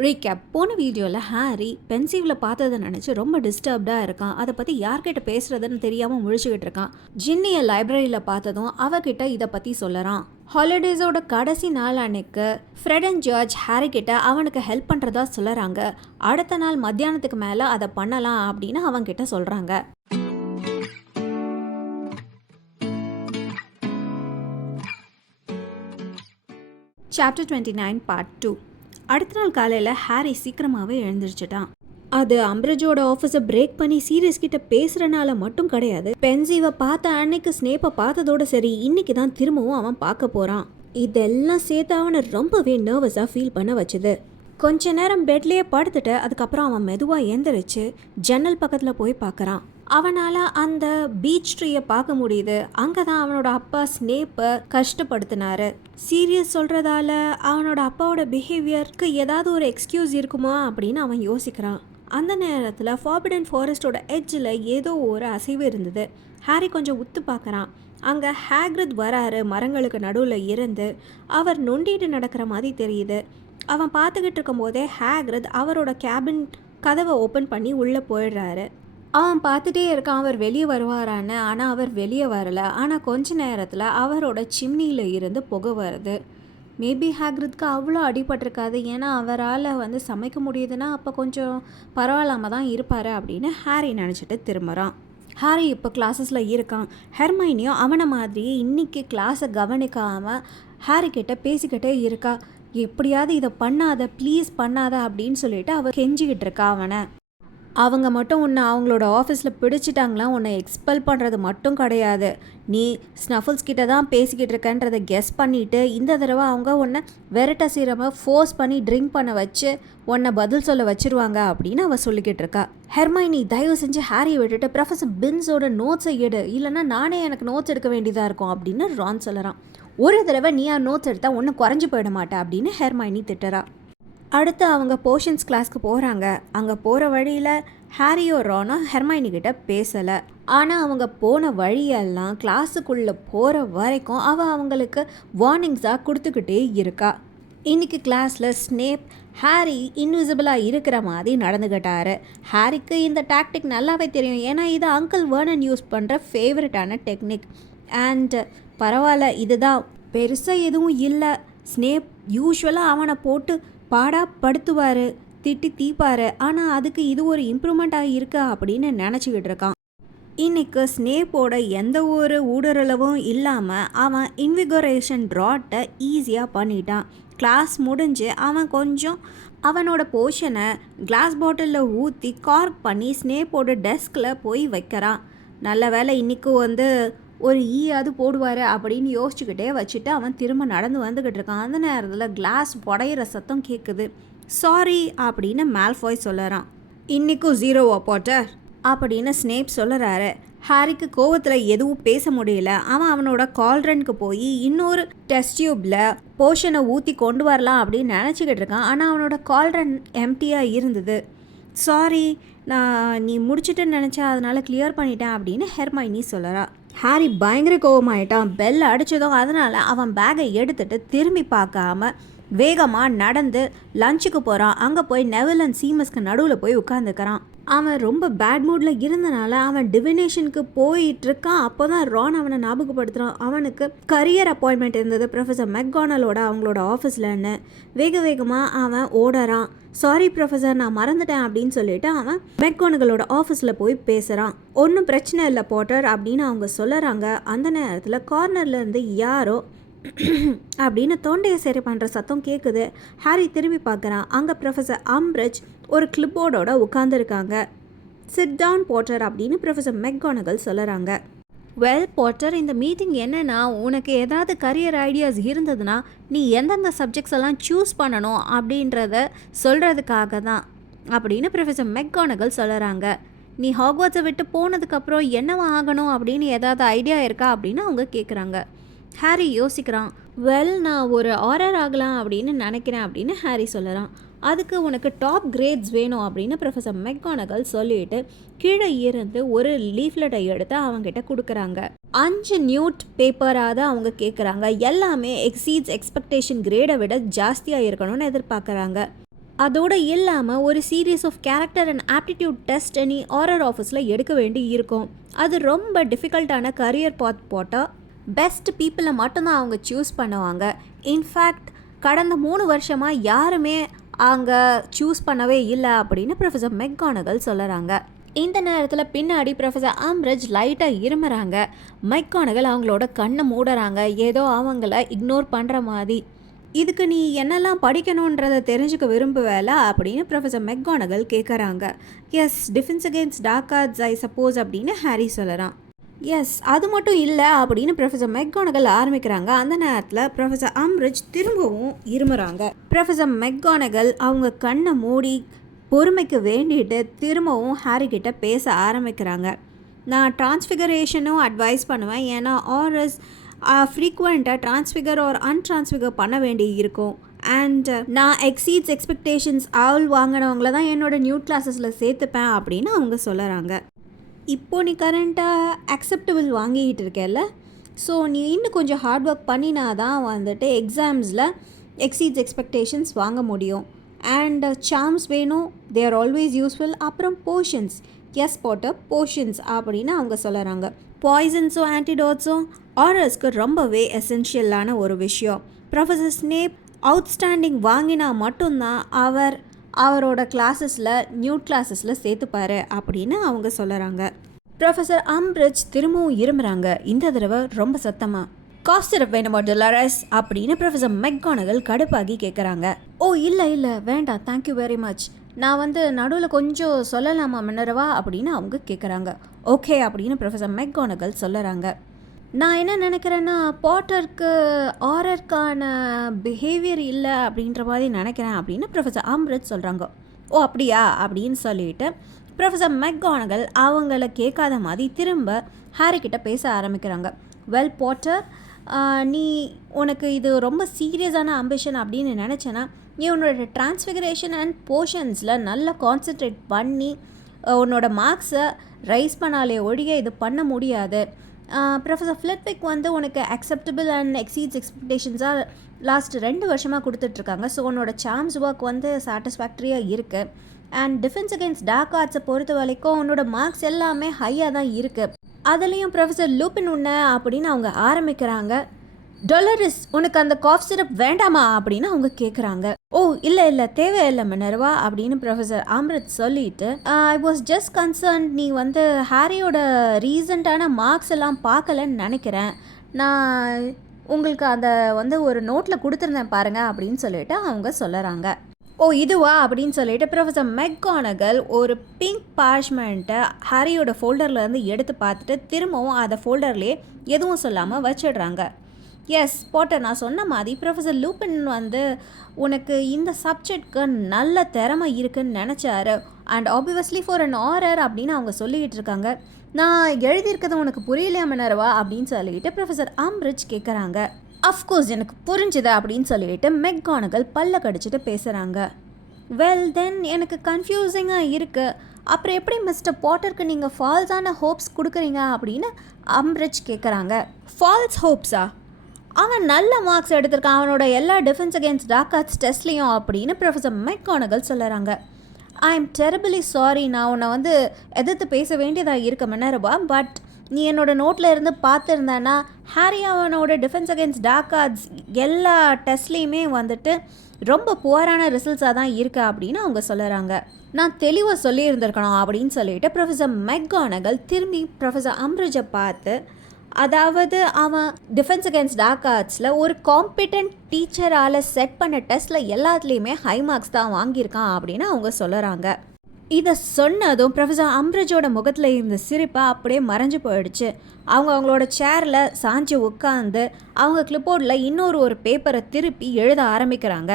Recap. போன வீடியோவில் Harry பென்சிவில் பார்த்ததை நினச்சி ரொம்ப டிஸ்டர்ப்டாக இருக்கான். அதை பற்றி யார்கிட்ட பேசுறதுன்னு தெரியாமல் முழிச்சுக்கிட்டு இருக்கான். ஜின்னியை லைப்ரரியில் பார்த்ததும் அவகிட்ட இதை பற்றி சொல்லறான். ஹாலிடேஸோட கடைசி நாள் அன்னைக்கு ஃப்ரெட் அண்ட் ஜார்ஜ் ஹாரி கிட்ட அவனுக்கு ஹெல்ப் பண்ணுறதா சொல்லுறாங்க. அடுத்த நாள் மத்தியானத்துக்கு மேலே அதை பண்ணலாம் அப்படின்னு அவன்கிட்ட சொல்கிறாங்க. Chapter 29 part 2. அடுத்த நாள் காலையில் ஹாரி சீக்கிரமாகவே எழுந்திரிச்சிட்டான். அது அம்ப்ரிட்ஜோட ஆஃபீஸை பிரேக் பண்ணி சீரியஸ் கிட்ட பேசுகிறனால மட்டும் கிடையாது. பென்சிவை பார்த்த அன்னைக்கு ஸ்னேப்பை பார்த்ததோட சரி, இன்னைக்கு தான் திரும்பவும் அவன் பார்க்க போகிறான். இதெல்லாம் சேர்த்து அவனை ரொம்பவே நர்வஸாக ஃபீல் பண்ண வச்சுது. கொஞ்ச நேரம் பெட்லேயே படுத்துட்டு அதுக்கப்புறம் அவன் மெதுவாக எந்திரிச்சு ஜன்னல் பக்கத்தில் போய் பார்க்குறான். அவனால் அந்த பீச் ட்ரீயை பார்க்க முடியுது. அங்கே தான் அவனோட அப்பா ஸ்னேப்பை கஷ்டப்படுத்தினாரு. சீரியஸ் சொல்கிறதால அவனோட அப்பாவோட பிஹேவியருக்கு ஏதாவது ஒரு எக்ஸ்கியூஸ் இருக்குமா அப்படின்னு அவன் யோசிக்கிறான். அந்த நேரத்தில் ஃபார்பிடன் ஃபாரஸ்டோட எட்ஜில் ஏதோ ஒரு அசைவு இருந்தது. ஹாரி கொஞ்சம் உத்து பார்க்குறான். அங்கே ஹேக்ரிட் வராரு. மரங்களுக்கு நடுவில் இருந்து அவர் நொண்டிட்டு நடக்கிற மாதிரி தெரியுது. அவன் பார்த்துக்கிட்டு இருக்கும்போதே ஹேக்ரிட் அவரோட கேபின் கதவை ஓப்பன் பண்ணி உள்ளே போயிடுறாரு. அவன் பார்த்துட்டே இருக்கான் அவர் வெளியே வருவாரான்னு. ஆனால் அவர் வெளியே வரலை. ஆனால் கொஞ்ச நேரத்தில் அவரோட சிம்னியில் இருந்து புகை வருது. மேபி ஹேக்ரிட்க்கு அவ்வளோ அடிபட்டிருக்காது. ஏன்னா அவரால் சமைக்க முடியுதுன்னா அப்போ கொஞ்சம் பரவாயில்லாமல் தான் இருப்பார் அப்படின்னு ஹாரி நினச்சிட்டு திரும்புகிறான். ஹாரி இப்போ கிளாஸஸில் இருக்கான். ஹெர்மைனியும் அவனை மாதிரியே இன்றைக்கி கிளாஸை கவனிக்காமல் ஹாரி கிட்ட பேசிக்கிட்டே இருக்கா. எப்படியாவது இதை பண்ணாத, ப்ளீஸ் பண்ணாத அப்படின்னு சொல்லிட்டு அவள் கெஞ்சிக்கிட்டு இருக்கா அவனை. அவங்க மட்டும் உன்னை அவங்களோட ஆஃபீஸில் பிடிச்சிட்டாங்களா, உன்னை எக்ஸ்பெல் பண்ணுறது மட்டும் கிடையாது. நீ ஸ்னஃபல்ஸ் கிட்ட தான் பேசிக்கிட்டு இருக்கன்றதை கெஸ் பண்ணிவிட்டு இந்த தடவை அவங்க உன்னை வெரட்ட சீரமை ஃபோர்ஸ் பண்ணி ட்ரிங்க் பண்ண வச்சு உன்னை பதில் சொல்ல வச்சுருவாங்க அப்படின்னு அவள் சொல்லிக்கிட்டு இருக்கா. ஹெர்மைனி, தயவு செஞ்சு ஹாரியை விட்டுட்டு ப்ரொஃபஸர் பின்ஸோட நோட்ஸை எடு, இல்லைன்னா நானே எனக்கு நோட்ஸ் எடுக்க வேண்டியதாக இருக்கும் அப்படின்னு ரான் சொல்லுறான். ஒரு தடவை நீ நோட்ஸ் எடுத்தால் ஒன்றும் குறைஞ்சி போயிட மாட்டா அப்படின்னு ஹெர்மைனி திட்டுறா. அடுத்து அவங்க போர்ஷன்ஸ் கிளாஸ்க்கு போகிறாங்க. அங்கே போகிற வழியில் ஹாரியோ ரானோ ஹெர்மைனி கிட்ட பேசலை. ஆனால் அவங்க போன வழியெல்லாம் கிளாஸுக்குள்ளே போகிற வரைக்கும் அவங்களுக்கு வார்னிங்ஸாக கொடுத்துக்கிட்டே இருக்கா. இன்றைக்கி கிளாஸில் ஸ்னேப் ஹாரி இன்விசிபிளாக இருக்கிற மாதிரி நடந்துக்கிட்டாரு. ஹாரிக்கு இந்த டாக்டிக் நல்லாவே தெரியும். ஏன்னா இது அங்கிள் வேர்னன் யூஸ் பண்ணுற ஃபேவரட்டான டெக்னிக். அண்ட் பரவாயில்ல, இதுதான் பெருசாக எதுவும் இல்லை. ஸ்னேப் யூஸ்வலாக அவனை போட்டு பாடாப்படுத்துவார், திட்டி தீப்பார். ஆனால் அதுக்கு இது ஒரு இம்ப்ரூவ்மெண்ட்டாக இருக்கா அப்படின்னு நினச்சிக்கிட்டு இருக்கான். இன்றைக்கு ஸ்னேப்போட எந்த ஒரு ஊடுருளவும் இல்லாமல் அவன் இன்விகரேஷன் ட்ராட்டை ஈஸியாக பண்ணிட்டான். கிளாஸ் முடிஞ்சு அவன் கொஞ்சம் அவனோட போர்ஷனை கிளாஸ் பாட்டிலில் ஊற்றி கார்க் பண்ணி ஸ்னேப்போட டெஸ்கில் போய் வைக்கிறான். நல்ல வேலை இன்றைக்கு ஒரு ஈயாவது போடுவார் அப்படின்னு யோசிச்சுக்கிட்டே வச்சுட்டு அவன் திரும்ப நடந்து வந்துக்கிட்டு இருக்கான். அந்த நேரத்தில் கிளாஸ் உடையிற சத்தம் கேட்குது. சாரி அப்படின்னு மால்ஃபாய் சொல்லுறான். இன்றைக்கும் 0 பாட்டர் அப்படின்னு ஸ்னேப் சொல்லுறாரு. ஹாரிக்கு கோவத்தில் எதுவும் பேச முடியல. அவனோட கால்ரனுக்கு போய் இன்னொரு டெஸ்ட் டியூப்பில் போர்ஷனை ஊற்றி கொண்டு வரலாம் அப்படின்னு நினச்சிக்கிட்டு இருக்கான். ஆனால் அவனோட கால்ரன் எம்டியாக இருந்தது. சாரி, நீ முடிச்சுட்டுன்னு நினச்சா அதனால் கிளியர் பண்ணிட்டேன் அப்படின்னு ஹெர்மைனி சொல்லுறா. ஹாரி பயங்கர கோவமாயிட்டான். பெல் அடித்ததும் அதனால் அவன் பேக்கை எடுத்துகிட்டு திரும்பி பார்க்காம வேகமாக நடந்து லஞ்சுக்கு போகிறான். அங்கே போய் நெவில் அண்ட் சீமஸ்க்கு நடுவில் போய் உட்காந்துக்கிறான். அவன் ரொம்ப பேட் மூடில் இருந்தனால அவன் டிவினேஷனுக்கு போயிட்டுருக்கான். அப்போ தான் ரான் அவனை ஞாபகப்படுத்துகிறான். அவனுக்கு கரியர் அப்பாயின்மெண்ட் இருந்தது ப்ரொஃபஸர் மெக்டானலோட அவங்களோட ஆஃபீஸ்லன்னு. வேகமாக அவன் ஓடுறான். சாரி ப்ரொஃபஸர், நான் மறந்துட்டேன் அப்படின்னு சொல்லிட்டு அவன் மெக்டானலோட ஆஃபீஸில் போய் பேசுகிறான். ஒன்றும் பிரச்சனை இல்லை பாட்டர் அப்படின்னு அவங்க சொல்லுறாங்க. அந்த நேரத்தில் கார்னர்லேருந்து யாரோ அப்படின்னு தொண்டையை சரி பண்ணுற சத்தம் கேட்குது. ஹாரி திரும்பி பார்க்குறான். அங்கே ப்ரொஃபஸர் அம்ப்ரிட்ஜ் ஒரு கிளிப்போர்டோட உட்காந்துருக்காங்க. சிட் டவுன் பாட்டர் அப்படின்னு ப்ரொஃபஸர் மெக்டானகல் சொல்லுறாங்க. வெல் பாட்டர், இந்த மீட்டிங் என்னென்னா, உனக்கு ஏதாவது கரியர் ஐடியாஸ் இருந்ததுன்னா நீ எந்தெந்த சப்ஜெக்ட்ஸ் எல்லாம் சூஸ் பண்ணணும் அப்படின்றத சொல்கிறதுக்காக தான் அப்படின்னு ப்ரொஃபஸர் மெக்டானகல் சொல்லுறாங்க. நீ ஹாக்வர்ட்ஸை விட்டு போனதுக்கப்புறம் என்னவா ஆகணும் அப்படின்னு ஏதாவது ஐடியா இருக்கா அப்படின்னு அவங்க கேட்குறாங்க. ஹாரி யோசிக்கிறான். வெல், நான் ஒரு ஆரர் ஆகலாம் அப்படின்னு நினைக்கிறேன் அப்படின்னு ஹாரி சொல்லுறான். அதுக்கு உனக்கு டாப் கிரேட்ஸ் வேணும் அப்படின்னு ப்ரொஃபஸர் மெக்டானகல் சொல்லிட்டு கீழே இருந்து ஒரு லீஃப்லெட்டை எடுத்து அவங்ககிட்ட கொடுக்குறாங்க. 5 நியூட் பேப்பராக தான் அவங்க கேட்குறாங்க. எல்லாமே எக்ஸீட்ஸ் எக்ஸ்பெக்டேஷன் கிரேடை விட ஜாஸ்தியாக இருக்கணும்னு எதிர்பார்க்குறாங்க. அதோடு இல்லாமல் ஒரு series of character and aptitude test நீ ஆரர் ஆஃபீஸில் எடுக்க வேண்டி இருக்கும். அது ரொம்ப டிஃபிகல்ட்டான கரியர் பாத் போட்டால் பெஸ்ட் பீப்புளை மட்டும்தான் அவங்க சூஸ் பண்ணுவாங்க. இன்ஃபேக்ட் கடந்த 3 வருஷமாக யாருமே அங்கே சூஸ் பண்ணவே இல்லை அப்படின்னு ப்ரொஃபஸர் மெக்கானகல் சொல்லுறாங்க. இந்த நேரத்தில் பின்னாடி ப்ரொஃபஸர் ஆம்ரிட்ஜ் லைட்டாக இருமுறாங்க. மெக்கானகல் அவங்களோட கண்ணை மூடுறாங்க, ஏதோ அவங்கள இக்னோர் பண்ணுற மாதிரி. இதுக்கு நீ என்னெல்லாம் படிக்கணுன்றதை தெரிஞ்சுக்க விரும்புவேல அப்படின்னு ப்ரொஃபஸர் மெக்கானகல் கேட்குறாங்க. Yes, defence against dark arts I suppose அப்படின்னு ஹாரி சொல்லறான். எஸ், அது மட்டும் இல்லை அப்படின்னு ப்ரொஃபஸர் மெக்கானகல் ஆரம்பிக்கிறாங்க. அந்த நேரத்தில் ப்ரொஃபஸர் ஆம்ரிட்ஜ் திரும்பவும் இருமுறாங்க. ப்ரொஃபஸர் மெக்கானகல் அவங்க கண்ணை மூடி பொறுமைக்கு வேண்டிட்டு திரும்பவும் ஹாரி கிட்ட பேச ஆரம்பிக்கிறாங்க. நான் டிரான்ஸ்ஃபிகரேஷனும் அட்வைஸ் பண்ணுவேன், ஏன்னா ஆர்எஸ் ஃப்ரீக்வெண்ட்டாக டிரான்ஸ்ஃபிகர் ஒரு அன்ட்ரான்ஸ்ஃபிகர் பண்ண வேண்டி இருக்கும். அண்ட் நான் எக்ஸீட்ஸ் எக்ஸ்பெக்டேஷன்ஸ் ஆல் வாங்கினவங்கள தான் என்னோடய நியூ கிளாஸஸில் சேர்த்துப்பேன் அப்படின்னு அவங்க சொல்லுறாங்க. இப்போது நீ கரண்ட்டாக அக்செப்டபிள் வாங்கிக்கிட்டு இருக்கேல்ல, ஸோ நீ இன்னும் கொஞ்சம் ஹார்ட் ஒர்க் பண்ணினா தான் வந்துட்டு எக்ஸாம்ஸில் எக்ஸீட்ஸ் எக்ஸ்பெக்டேஷன்ஸ் வாங்க முடியும். அண்ட் சார்ம்ஸ் வேணும், தே ஆர் ஆல்வேஸ் யூஸ்ஃபுல். அப்புறம் போர்ஷன்ஸ், எஸ் பாட்டர் போர்ஷன்ஸ் அப்படின்னு அவங்க சொல்லுறாங்க. பாய்சன்ஸும் ஆன்டிடோட்ஸும் ஆரர்ஸ்க்கு ரொம்பவே எசென்ஷியலான ஒரு விஷயம். ப்ரொஃபஸர் ஸ்னேப் அவுட்ஸ்டாண்டிங் வாங்கினா மட்டும்தான் அவரோட கிளாஸஸில் நியூ கிளாஸஸில் சேர்த்துப்பாரு அப்படின்னு அவங்க சொல்லுறாங்க. ப்ரொஃபஸர் ஆம்ரிட்ஜ் திரும்பவும் இருமுறாங்க, இந்த தடவை ரொம்ப சத்தமாக. காஃப் சிரப் வேணுமா டொலாரஸ் அப்படின்னு ப்ரொஃபஸர் மெக்கானகல் கடுப்பாகி கேட்குறாங்க. ஓ இல்லை வேண்டாம், தேங்க்யூ வெரி மச். நான் நடுவில் கொஞ்சம் சொல்லலாமா மினரவா அப்படின்னு அவங்க கேட்குறாங்க. ஓகே அப்படின்னு ப்ரொஃபஸர் மெக்கானகல் சொல்லுறாங்க. நான் என்ன நினைக்கிறேன்னா, பாட்டருக்கு ஆரருக்கான பிஹேவியர் இல்லை அப்படின்ற மாதிரி நினைக்கிறேன் அப்படின்னு ப்ரொஃபஸர் ஆம்ரிட்ஜ் சொல்கிறாங்க. ஓ அப்படியா அப்படின்னு சொல்லிட்டு ப்ரொஃபஸர் மெக்கானகல் அவங்கள கேட்காத மாதிரி திரும்ப ஹாரிக்கிட்ட பேச ஆரம்பிக்கிறாங்க. வெல் பாட்டர், உனக்கு இது ரொம்ப சீரியஸான அம்பிஷன் அப்படின்னு நினச்சேன்னா நீ உன்னோட டிரான்ஸ்ஃபிகரேஷன் அண்ட் போர்ஷன்ஸில் நல்லா கான்சென்ட்ரேட் பண்ணி உன்னோட மார்க்ஸை ரைஸ் பண்ணாலே ஒழிய இது பண்ண முடியாது. ப்ரொஃபஸர் ஃப்ளிட்விக் உனக்கு அக்செப்டபிள் அண்ட் எக்ஸீட்ஸ் எக்ஸ்பெக்டேஷன்ஸாக லாஸ்ட் 2 வருஷமாக கொடுத்துட்ருக்காங்க. ஸோ உன்னோட சார்ம்ஸ் ஒர்க் சாட்டிஸ்ஃபேக்டரியாக இருக்குது. அண்ட் டிஃபென்ஸ் அகெயின்ஸ்ட் டார்க் ஆர்ட்ஸை பொறுத்த வரைக்கும் உன்னோட மார்க்ஸ் எல்லாமே ஹையாக தான் இருக்குது. அதுலேயும் ப்ரொஃபஸர் லூப்பின் உன்ன அப்படின்னு அவங்க ஆரம்பிக்கிறாங்க. டொலரிஸ், உனக்கு அந்த காஃப் சிரப் வேண்டாமா அப்படின்னு அவங்க கேட்குறாங்க. ஓ இல்லை தேவையில்லை மினர்வா அப்படின்னு ப்ரொஃபஸர் ஆம்ரிட்ஜ் சொல்லிட்டு, ஐ வாஸ் ஜஸ்ட் கன்சர்ன், நீ ஹாரியோட ரீசண்டான மார்க்ஸ் எல்லாம் பார்க்கலன்னு நினைக்கிறேன். நான் உங்களுக்கு அந்த ஒரு நோட்டில் கொடுத்துருந்தேன் பாருங்கள் அப்படின்னு சொல்லிட்டு அவங்க சொல்லுறாங்க. ஓ இதுவா அப்படின்னு சொல்லிட்டு ப்ரொஃபஸர் மெக்கானகல் ஒரு பிங்க் பார்ச்மெண்ட்டை ஹாரியோட ஃபோல்டர்லேருந்து எடுத்து பார்த்துட்டு திரும்பவும் அதை ஃபோல்டர்லேயே எதுவும் சொல்லாமல் வச்சிடுறாங்க. எஸ் பாட்டர், நான் சொன்ன மாதிரி ப்ரொஃபஸர் லூப்பின் உனக்கு இந்த சப்ஜெக்ட்க்கு நல்ல திறமை இருக்குன்னு நினச்சாரு. And obviously for an Auror அப்படின்னு அவங்க சொல்லிக்கிட்டு இருக்காங்க. நான் எழுதியிருக்கிறது உனக்கு புரியலையா மினர்வா அப்படின்னு சொல்லிட்டு ப்ரொஃபஸர் ஆம்ரிட்ஜ் கேட்குறாங்க. அஃப்கோர்ஸ் எனக்கு புரிஞ்சுது அப்படின்னு சொல்லிட்டு மெக்கானகல் பல்ல கடிச்சிட்டு பேசுகிறாங்க. வெல் தென் எனக்கு கன்ஃபியூசிங்காக இருக்குது. அப்புறம் எப்படி மிஸ்டர் பாட்டருக்கு நீங்கள் ஃபால்ஸான ஹோப்ஸ் கொடுக்குறீங்க அப்படின்னு ஆம்ரிட்ஜ் கேட்குறாங்க. ஃபால்ஸ் ஹோப்ஸா? அவன் நல்ல மார்க்ஸ் எடுத்திருக்கான் அவனோட எல்லா டிஃபென்ஸ் அகெயின்ஸ்ட் டார்க் ஆர்ட்ஸ் டெஸ்ட்லேயும் அப்படின்னு ப்ரொஃபஸர் மெக்கானகல் சொல்லுறாங்க. ஐ எம் டெரிபிளி சாரி, நான் உன்னை எதிர்த்து பேச வேண்டியதாக இருக்க மினர்வா. பட் நீ என்னோடய நோட்டில் இருந்து பார்த்துருந்தேன்னா ஹாரி அவனோட டிஃபென்ஸ் அகெயின்ஸ்ட் டார்க் ஆர்ட்ஸ் எல்லா டெஸ்ட்லேயுமே ரொம்ப புவரான ரிசல்ட்ஸாக தான் இருக்குது அப்படின்னு அவங்க சொல்லுறாங்க. நான் தெளிவாக சொல்லியிருந்திருக்கணும் அப்படின்னு சொல்லிட்டு ப்ரொஃபஸர் மெக்கானகல் திரும்பி ப்ரொஃபஸர் ஆம்ரிட்ஜை பார்த்து, அதாவது அவன் டிஃபென்ஸ் அகெயின்ஸ்ட் டார்க் ஆர்ட்ஸில் ஒரு காம்பிடென்ட் டீச்சரால் செட் பண்ண டெஸ்ட்டில் எல்லாத்துலேயுமே ஹை மார்க்ஸ் தான் வாங்கியிருக்கான் அப்படின்னு அவங்க சொல்லுறாங்க. இதை சொன்னதும் ப்ரொஃபஸர் ஆம்ரிட்ஜோட முகத்தில் இருந்த சிரிப்பை அப்படியே மறைஞ்சு போயிடுச்சு. அவங்களோட சேரில் சாஞ்சு உட்காந்து அவங்க கிளிப்போர்டில் ஒரு பேப்பரை திருப்பி எழுத ஆரம்பிக்கிறாங்க.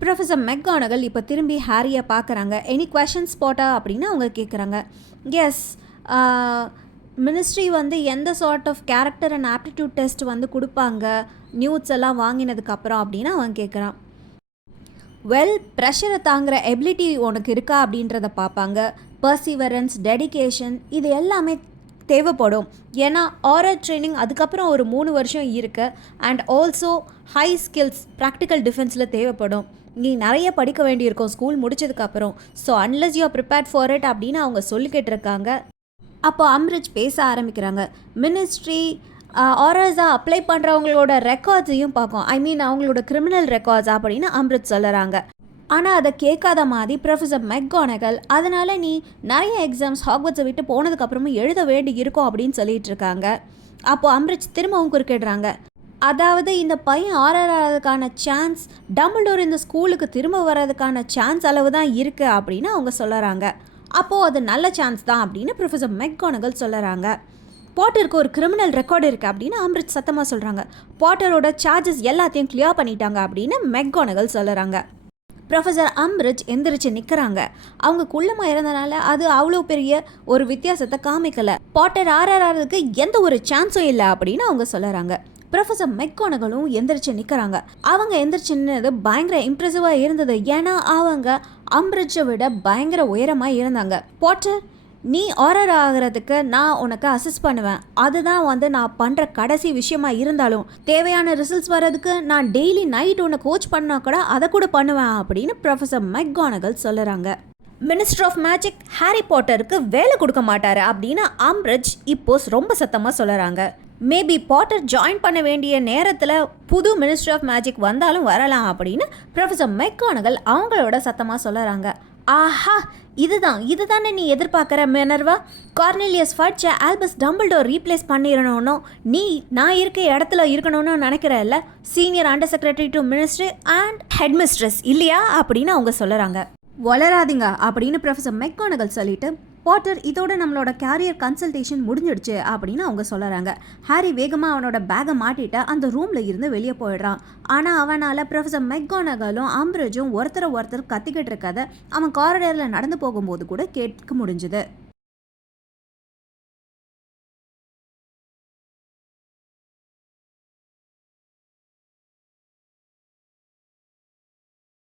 ப்ரொஃபஸர் மெக்கானகல் இப்போ திரும்பி ஹாரியை பார்க்குறாங்க. எனி கொஷன்ஸ் போட்டா அப்படின்னு அவங்க கேட்குறாங்க. எஸ், மினிஸ்ட்ரி எந்த sort of character and aptitude test கொடுப்பாங்க நியூட்ஸ் எல்லாம் வாங்கினதுக்கப்புறம் அப்படின்னு அவன் கேட்குறான். வெல், ப்ரெஷரை தாங்குகிற எபிலிட்டி உனக்கு இருக்கா அப்படின்றத பார்ப்பாங்க. பர்சிவரன்ஸ், டெடிகேஷன் இது எல்லாமே தேவைப்படும். ஏன்னா ஆரர் ட்ரைனிங் அதுக்கப்புறம் ஒரு 3 வருஷம் இருக்குது. And also high skills practical டிஃபென்ஸில் தேவைப்படும். நீ நிறைய படிக்க வேண்டியிருக்கும் ஸ்கூல் முடிச்சதுக்கப்புறம். So unless you are prepared for it அப்படின்னு அவங்க சொல்லிக்கிட்டு இருக்காங்க. அப்போ அம்ரிஜ் பேச ஆரம்பிக்கிறாங்க. மினிஸ்ட்ரி ஆர்எஸாக அப்ளை பண்ணுறவங்களோட ரெக்கார்ட்ஸையும் பார்க்கும். ஐ மீன் அவங்களோட கிரிமினல் ரெக்கார்ட்ஸ் அப்படின்னு அம்ரிஜ் சொல்லுறாங்க. ஆனால் அதை கேட்காத மாதிரி ப்ரொஃபஸர் மெக்கானகல் அதனால் நீ நிறைய எக்ஸாம்ஸ் ஹாக்வர்ட்ஸை விட்டு போனதுக்கப்புறமும் எழுத வேண்டி இருக்கும் அப்படின்னு சொல்லிட்டு இருக்காங்க. அப்போது அம்ரிஜ் திரும்பவும் குறுக்கிடுறாங்க. அதாவது இந்த பையன் ஆறதுக்கான சான்ஸ், டம்பிள்டோர் இந்த ஸ்கூலுக்கு திரும்ப வர்றதுக்கான சான்ஸ் அளவு தான் இருக்குது அப்படின்னு அவங்க சொல்லுறாங்க. அப்போது அது நல்ல சான்ஸ் தான் அப்படின்னு ப்ரொஃபஸர் மெக்கானகல் சொல்லுறாங்க. பாட்டருக்கு ஒரு கிரிமினல் ரெக்கார்டு இருக்குது அப்படின்னு அம்ரிஜ் சத்தமாக சொல்கிறாங்க. பாட்டரோட சார்ஜஸ் எல்லாத்தையும் கிளியர் பண்ணிட்டாங்க அப்படின்னு மெக்கானகல் சொல்லுறாங்க. ப்ரொஃபஸர் அம்ரிஜ் எந்திரிச்சு நிற்கிறாங்க. அவங்க குள்ளமாக இருந்தனால அது அவ்வளோ பெரிய ஒரு வித்தியாசத்தை காமிக்கலை. பாட்டர் ஆறதுக்கு எந்த ஒரு சான்ஸும் இல்லை அப்படின்னு அவங்க சொல்லுறாங்க. ப்ரொஃபஸர் மெக்கானகலும் எந்திரிச்சு நிற்கிறாங்க. அவங்க எந்திரிச்சு நின்னது பயங்கர இம்ப்ரெசிவாக இருந்தது. ஏன்னா அவங்க அம்ரிட்ஜை விட பயங்கர உயரமாக இருந்தாங்க. பாட்டர், நீ ஆரர் ஆகிறதுக்கு நான் உனக்கு அசிஸ்ட் பண்ணுவேன். அதுதான் நான் பண்ணுற கடைசி விஷயமா இருந்தாலும் தேவையான ரிசல்ட்ஸ் வர்றதுக்கு நான் டெய்லி நைட் உன்னை கோச் பண்ணால் கூட அதை கூட பண்ணுவேன் அப்படின்னு ப்ரொஃபஸர் மெக்கானகல் சொல்லுறாங்க. மினிஸ்டர் ஆஃப் மேஜிக் ஹாரி பாட்டருக்கு வேலை கொடுக்க மாட்டாரு அப்படின்னு அம்ரிஜ் இப்போ ரொம்ப சத்தமாக சொல்லுறாங்க. மேபி பாட்டர் ஜாயின் பண்ண வேண்டிய நேரத்தில் புது மினிஸ்டர் ஆஃப் மேஜிக் வந்தாலும் வரலாம் அப்படின்னு ப்ரொஃபஸர் மெக்கானகல் அவங்களோட சத்தமாக சொல்லுறாங்க. ஆஹா, இதுதானே நீ எதிர்பார்க்குற மினர்வா? கார்னெலியஸ் ஃபட்சை ஆல்பஸ் டம்பிள்டோர் ரீப்ளேஸ் பண்ணிடணும்னோ நீ நான் இருக்க இடத்துல இருக்கணும்னு நினைக்கிறல்ல? Senior under secretary to ministry and headmistress இல்லையா அப்படின்னு அவங்க சொல்லுறாங்க. வளராதிங்க அப்படின்னு ப்ரொஃபஸர் மெக்கானகல் சொல்லிட்டு, பாட்டர் இதோட நம்மளோட கேரியர் கன்சல்டேஷன் முடிஞ்சிடுச்சு அப்படின்னு அவங்க சொல்லுறாங்க. ஹாரி வேகமாக அவனோட பேக்கை மாட்டிட்டு அந்த ரூமில் இருந்து வெளியே போயிடுறான். ஆனால் அவனால் ப்ரொஃபஸர் மெக்கானகலும் அம்ரிஜும் ஒருத்தரை ஒருத்தர் கத்திக்கிட்டு இருக்கதை அவன் காரிடரில் நடந்து போகும்போது கூட கேட்க முடிஞ்சுது.